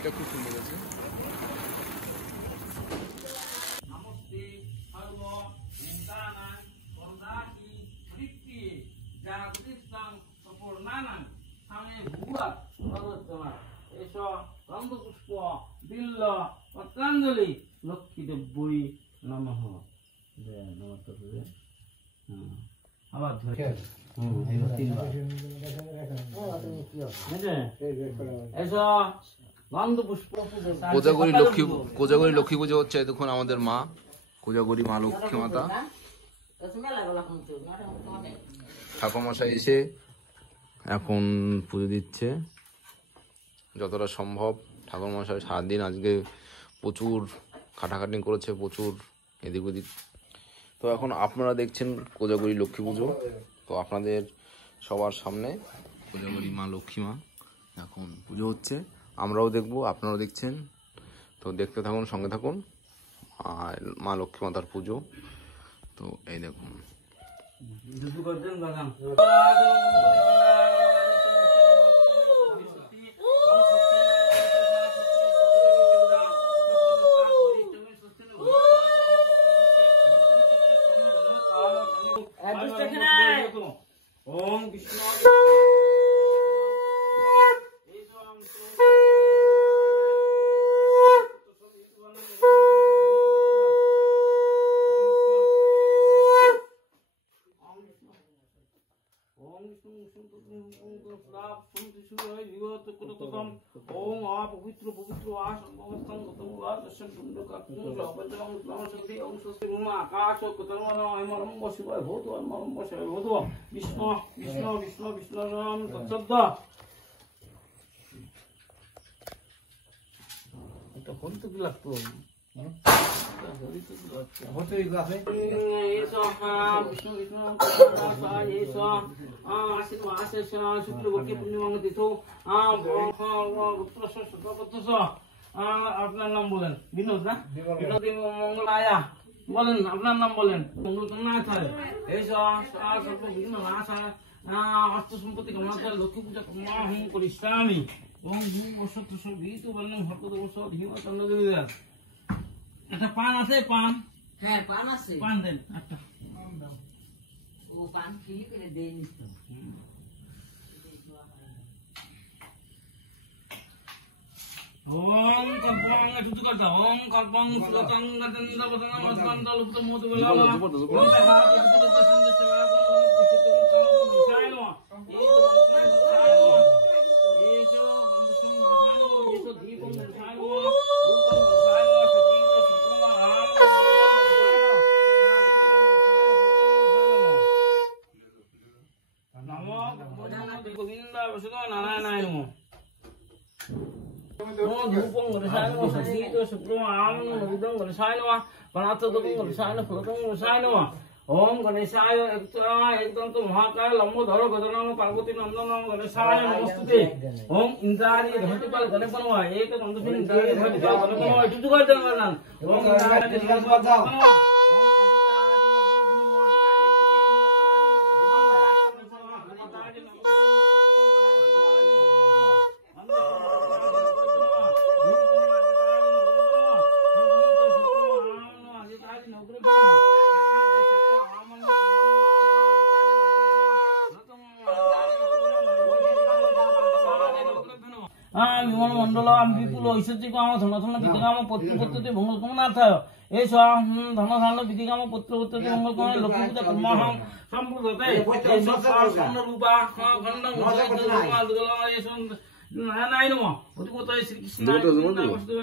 এটা খুব সুন্দর আছে। লক্ষ্মী দেবী নমঃ। আবার ধরে কোজাগরী লক্ষ্মী পুজো হচ্ছে। দেখুন আমাদের মা কোজাগরী মা লক্ষ্মী মাতা। ঠাকুরমশাই এসে এখন পুজো দিচ্ছে যতটা সম্ভব। ঠাকুরমশাই সারাদিন আজকে প্রচুর খাটাখাটনি করেছে, প্রচুর এদিক ওদিক। তো এখন আপনারা দেখছেন কোজাগরী লক্ষ্মী পুজো। তো আপনাদের সবার সামনে কোজাগরী মা লক্ষ্মী মা এখন পুজো হচ্ছে। আমরাও দেখবো, আপনারাও দেখছেন। তো দেখতে থাকুন, সঙ্গে থাকুন। আর মা লক্ষ্মী মাতার পুজো তো এই দেখুন। ओम विष्णु ओम आप पवित्र पवित्र आकाश शिवाय भूत विष्णु विष्णु विष्णु विष्णु राम तत्शब्द এটা বলতে কি লাগতো আপনার নাম বলেন বিনোদ না? মঙ্গল আয়া বলেন, আপনার নাম বলেন। মঙ্গল কামনা আছে এই বিঘ্ন নাশ অর্থ সম্পত্তি কামনা করে লক্ষ্মী পূজা কামনা করি স্বামী। একটা পান আছে? পান, হ্যাঁ পান আছে। পান দেন একটা। ও পান কিনে করে দেই নি তো। ओम कल्पं तुतुकर्ता ओम कल्पं सुलतं गतंद वदन मस्कंद लुप्त मोद बला गोविंदा वसुदेव नारायणाय नमः। धूपं गणेशाय नमः संगीत शुक्रम आम नवदं गणेशाय नमः परातदं गणेशाय नमः फलतं गणेशाय नमः। ओम गणेशाय एकदंत महाकाय लंबोदर गदनं पार्वती नंदन गणेशाय नमस्ते। ओम इंद्राणी धरतीपाल गणेश नमः एक नंदन इंद्राणी धरतीपाल गणेश नमः इतु करते वरदान। ओम इंद्राणी नमः विमान मंडल विपुल ऐश्वर्य काम धन धन विधिकाम पत्र पत्र मंगल कामनाथ एष धन धान विधिकाम पत्र पत्र मंगल कामना लक्ष्मी पूजा कर्महं संपूर्णते एष स्वर्ण रूपा खंडं नारायणाय नमः उदितोय श्री कृष्ण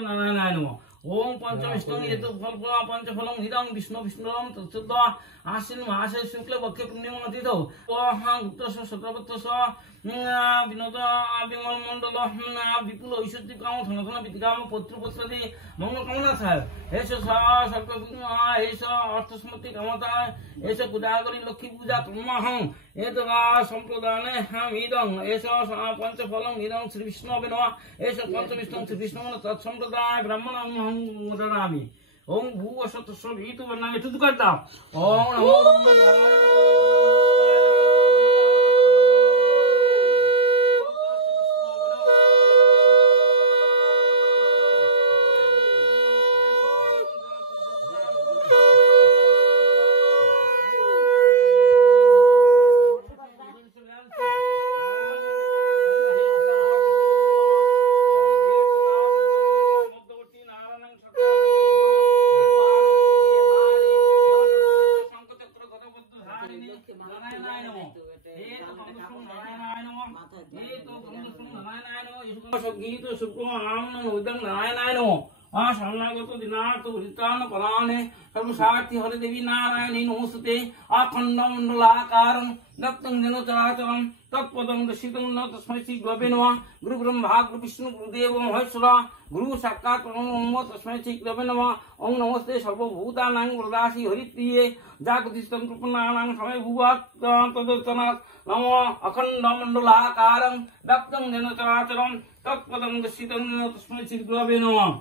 नारायणाय नमः। ओम पंचमिष्टं ये तो फल पंचफलं हिरं विष्णु विष्णुरं तत्सुद्ध आश्विन मासे शुक्ल पक्षे पूर्णिमा तिथौ गुप्तस्य शतपत्रस्य विनोद विमल मंडल विपुल ऐश्वर्य काम धन धन विधिकाम पत्र पत्रादि मंगल कामना थाय एष सर्व एष अर्थ स्मृति कामता एष कोजागरी लक्ष्मी पूजा कर्महं एतदा संप्रदाने इदं एष पंचफलं इदं श्री विष्णु नमः एष पंचमिष्टं श्री विष्णु तत्संप्रदाय ब्राह्मणं ददामि। ओम भूव सतस्व भीतु वर्णानि तुदुकर्ता ओम नमो নারায়ণায় নমঃ শরণাগত দিনার্থ পরিত্রাণ পরায়ণে সর্বসাক্ষী হরে দেবী নারায়ণী নমস্তুতে অখণ্ড মণ্ডলাকারং দত্তং যেন চরাচরম তৎপদং দর্শিতং ন তস্मै শ্রী গুরবে নমঃ গুরু ব্রহ্মা গুরু বিষ্ণু গুরুদেব মহেশ্বর গুরু সাক্ষাৎ পরম তস্मै শ্রী গুরবে নমঃ ওং নমস্তে সর্বভূতানাং বরদাসি হরিপ্রিয়ে জাগতিস্থং কৃপণানাং সময় ভুবৎ তদর্শনাৎ নমঃ অখণ্ড মণ্ডলাকারং দত্তং যেন চরাচরম তৎপদং দর্শিতং ন তস্मै শ্রী গুরবে নমঃ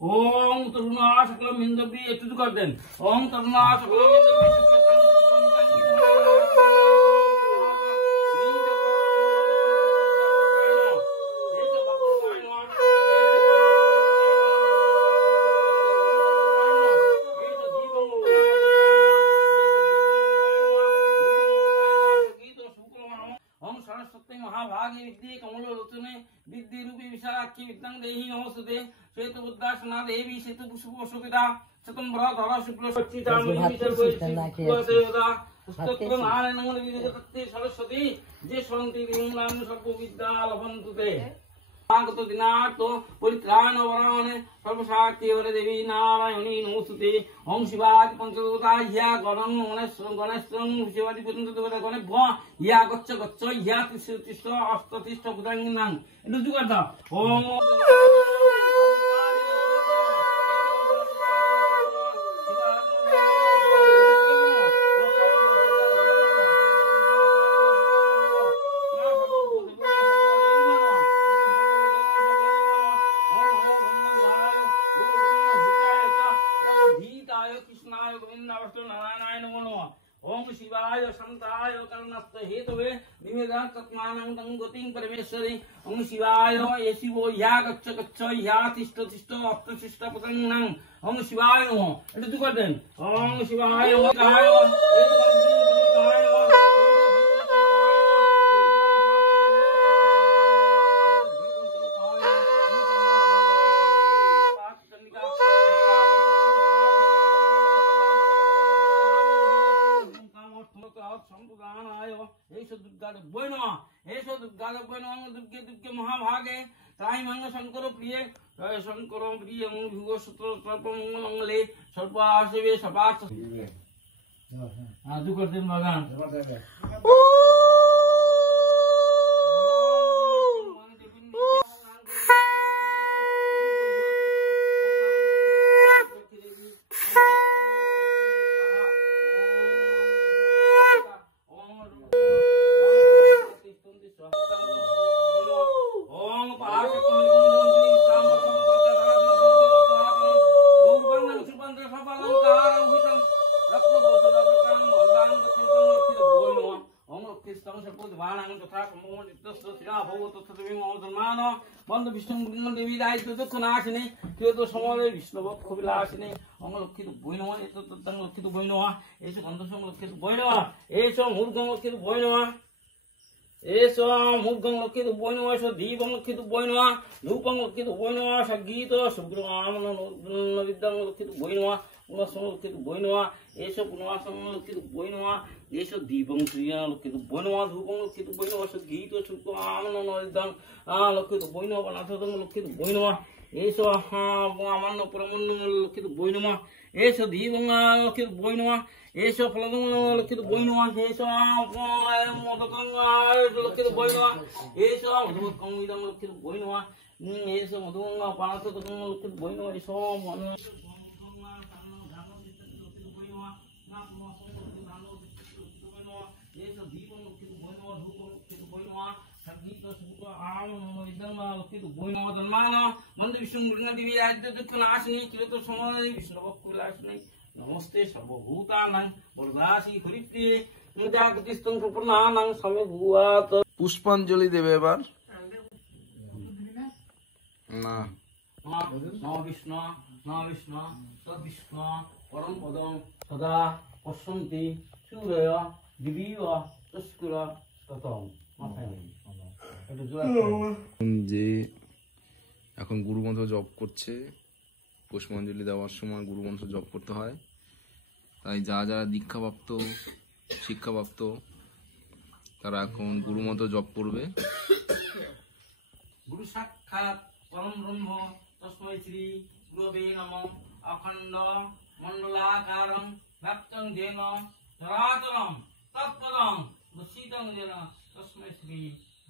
ওং তরুণা সকলম ইন্দ্রবি একটু কর দেন ওং তরুণা সকলম महाभागे विद्ये कमलोचने विद्ये रूपी विशालाक्षी विद्यां देहि नमस्ते श्वेत बुद्धासना देवी सेतु पुष्पोषिता शतंभर धर शुक्ल सच्चिता पुस्तक नारायण विदगते सरस्वती जे शांति नाम सर्व विद्या लभन्तुते आगत दिनार्थ परित्राण वराणे सर्वसाक्षी हरे देवी नारायणी नमस्ते ओम शिवाय पंचदेवता ह्या गणं गणेशं शिवाजी पंचदेवता गणे भ ह्या गच्छ गच्छ ह्या तिष्ठ अष्टतिष्ठ बुधांगिनां एटु जुगाता ओम ओम शिवाय शांताय करुणस्थ हेतवे निवेदन तत्मानं तं गतिं परमेश्वरी ओम शिवाय ये शिवो या गच्छ गच्छ या तिष्ठ तिष्ठ अष्टतिष्ठ पदंगं ओम शिवाय नमः एटु दुकर देन ओम शिवाय काय दुर्गे महाभागे त्राई मंग शंकर प्रिय शंकर प्रिय भुव सूत्र सर्प मंगले सर्वाशिवे सपास आजू कर दिन मगान बंधु विष्णु देवी दायित्व दुख नाशिनी क्रियतो समरे विष्णु भक्त विलासिनी अंग लक्षित बहिनवा एतो तंग लक्षित बहिनवा एसो बंधु सम लक्षित बहिनवा एसो मूर्गं लक्षित बहिनवा एसो मूर्गं लक्षित बहिनवा एसो दीपं लक्षित बहिनवा धूपं लक्षित बहिनवा संगीत सुब्रह्मण्य विद्यां लक्षित बहिनवा पुनः लक्षित बहिनवा एसो पुनवासं लक्षित बहिनवा एसो दीपं क्रिया लक्षित बहिनवा धूपं लक्षित बहिनवा संगीत सुब्रह्मण्य विद्यां लक्षित बहिनवा नाथदं लक्षित बहिनवा एसो अमान्य परमन्न लक्षित बहिनवा एसो दीपं लक्षित बहिनवा एसो फलदं लक्षित बहिनवा एसो मोदकं लक्षित बहिनवा एसो मधुकं इदं लक्षित बहिनवा एसो मधुकं पानसदं लक्षित बहिनवा एसो नमस्ते सर्वभूतानां वरदासी हरिप्रिये जागतिस्थं कृपणानां समेभूयात् पुष्पांजलि देवे एबार ना विष्णु तद्विष्णु परम पदं सदा पश्यन्ति सूर्य दिव्य तस्कुर ततम যে এখন গুরুমন্ত্র জপ করছে পুষ্পাঞ্জলি দেওয়ার সময় গুরুমন্ত্র জপ করতে হয় তাই যারা দীক্ষাপ্রাপ্ত শিক্ষাপ্রাপ্ত তারা এখন গুরুমন্ত্র জপ করবে গুরু সাক্ষাৎ পরম ব্রহ্ম তস্मै শ্রী গুরবে নমঃ। অখণ্ড মণ্ডলাকারং ব্যক্তং যেন চরাচরং তৎপদং দর্শিতং যেন তস্मै শ্রী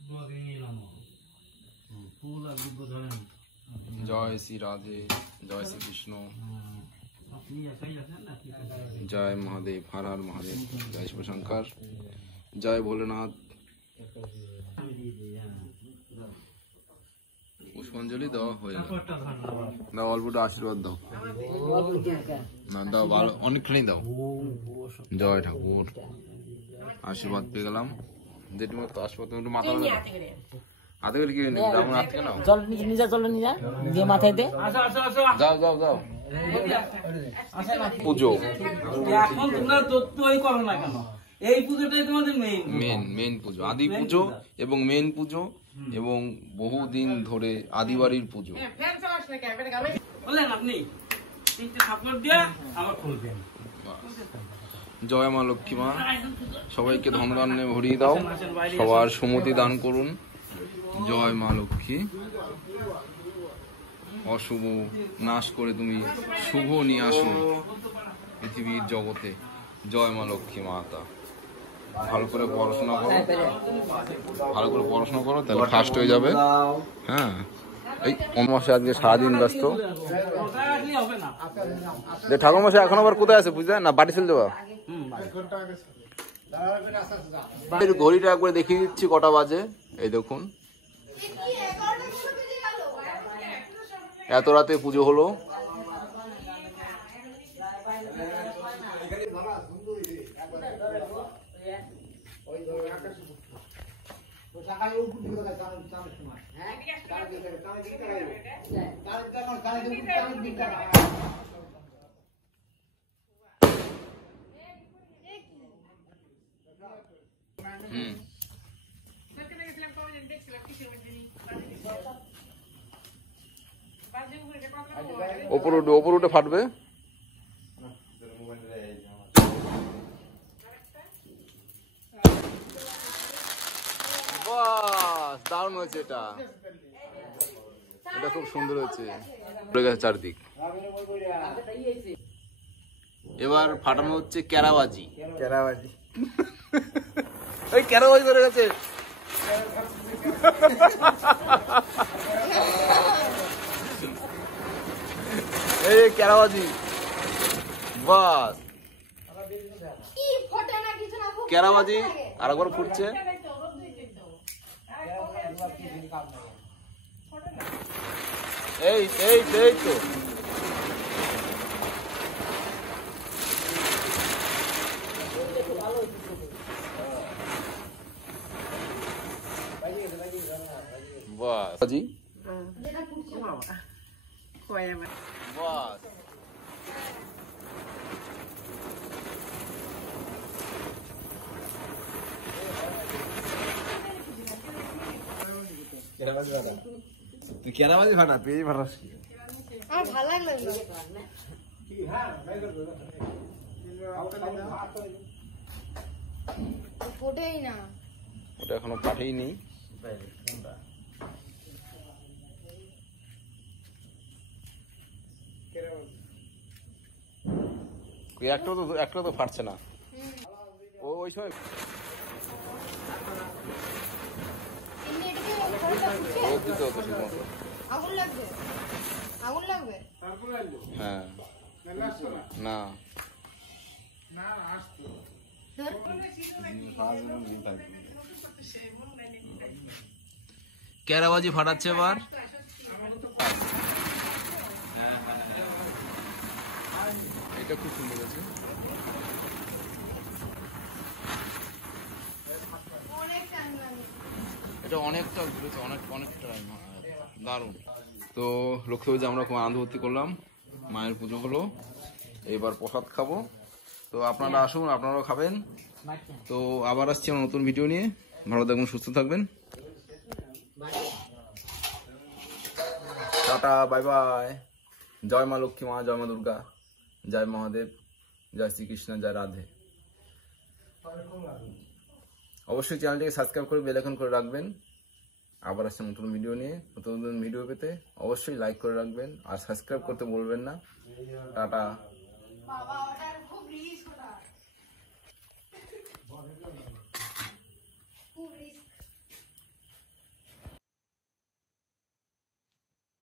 গুরবে নমঃ। ফুল আর দুব্য ধরেন। জয় শ্রী রাধে, জয় শ্রী কৃষ্ণ, আপনি একাই আছেন না? জয় মহাদেব, হর হর মহাদেব, জয় শিবশঙ্কর, জয় ভোলেনাথ। পুষ্পাঞ্জলি দেওয়া হয়ে গেল। দাও অল্পটা আশীর্বাদ দাও, না দাও ভালো, অনেকখানি দাও। জয় ঠাকুর, আশীর্বাদ পেয়ে গেলাম। যেটুকু তো আশীর্বাদ একটু মাথা হাতে করে কি নেব, যেমন হাত কেন জল নিজে জল নিয়ে দিয়ে মাথায় দে। আসো আসো আসো। যাও যাও যাও। পুজো এখন তোমরা তত্ত্বই করো না কেন? এই পুজোটাই তোমাদের মেন পুজো, আদি পুজো এবং মেন পুজো এবং বহুদিন ধরে আদিবাড়ির পুজো। বললেন আপনি 3টে সাপোর্ট দিয়ে আবার খুলবেন। জয় মা লক্ষ্মী মা, সবাইকে ধনধান্যে ভরিয়ে দাও, সবার সুমতি দান করুন। জয় মা লক্ষ্মী, অশুভ নাশ করে তুমি শুভ নিয়ে আসো পৃথিবীর জগতে। জয় মা লক্ষ্মী মাতা। ভালো করে পড়াশোনা করো, ভালো করে পড়াশোনা করো, তাহলে ফার্স্ট হয়ে যাবে। হ্যাঁ, এই অমাবস্যা আজকে সারাদিন ব্যস্ত। ঠাকুর মশাই এখন আবার কোথায় আছে বুঝলেন না? বাড়ি চলে যাওয়া। ঘড়িটা একবার দেখিয়ে দিচ্ছি কটা বাজে। এই দেখুন, এত রাতে পুজো হলো। ওপর উঠে ফাটবে। বাহ, দারুণ হয়েছে। এটা খুব সুন্দর হয়েছে, চারদিক। এবার ফাটানো হচ্ছে ক্যারাবাজি। ওই ক্যারাবাজি ধরে গেছে। এই ক্যারাবাজি, বাস ক্যারাবাজি আর একবার ফুটছে। এই তো বাস বাস। তুই কেরাবাজি ফাটা, পেয়ে ফাটাস কি? আমার ভালো লাগলো ফোটেই না। ওটা এখনো পাঠেইনি। একটা তো ফাটছে না। ওই সময় দিতে হতো শুধুমাত্র। আগুন লাগবে, আগুন লাগবে। হ্যাঁ, না ক্যারাবাজি ফাটাচ্ছে এবার। এটা খুব সুন্দর হয়েছে। এটা অনেকটা ঘুরেছে, অনেকটা দারুণ। তো লক্ষ্মী পুজো আমরা খুব আনন্দ ভর্তি করলাম, মায়ের পুজো হলো, এবার প্রসাদ খাবো। তো আপনারা আসুন, আপনারাও খাবেন। তো আবার আসছি আমরা নতুন ভিডিও নিয়ে। ভালো থাকবেন, সুস্থ থাকবেন। Tata, bye bye. জয় মা লক্ষ্মী মা, জয় মা দুর্গা, জয় মহাদেব, জয় শ্রীকৃষ্ণ, জয় রাধে। অবশ্যই চ্যানেলটিকে সাবস্ক্রাইব করে বেল আইকন করে রাখবেন। আবার আসছে নতুন ভিডিও নিয়ে। নতুন নতুন ভিডিও পেতে অবশ্যই লাইক করে রাখবেন আর সাবস্ক্রাইব করতে বলবেন না। টাটা। বাবা ওটার খুব রিস্ক ওটা খুব রিস্ক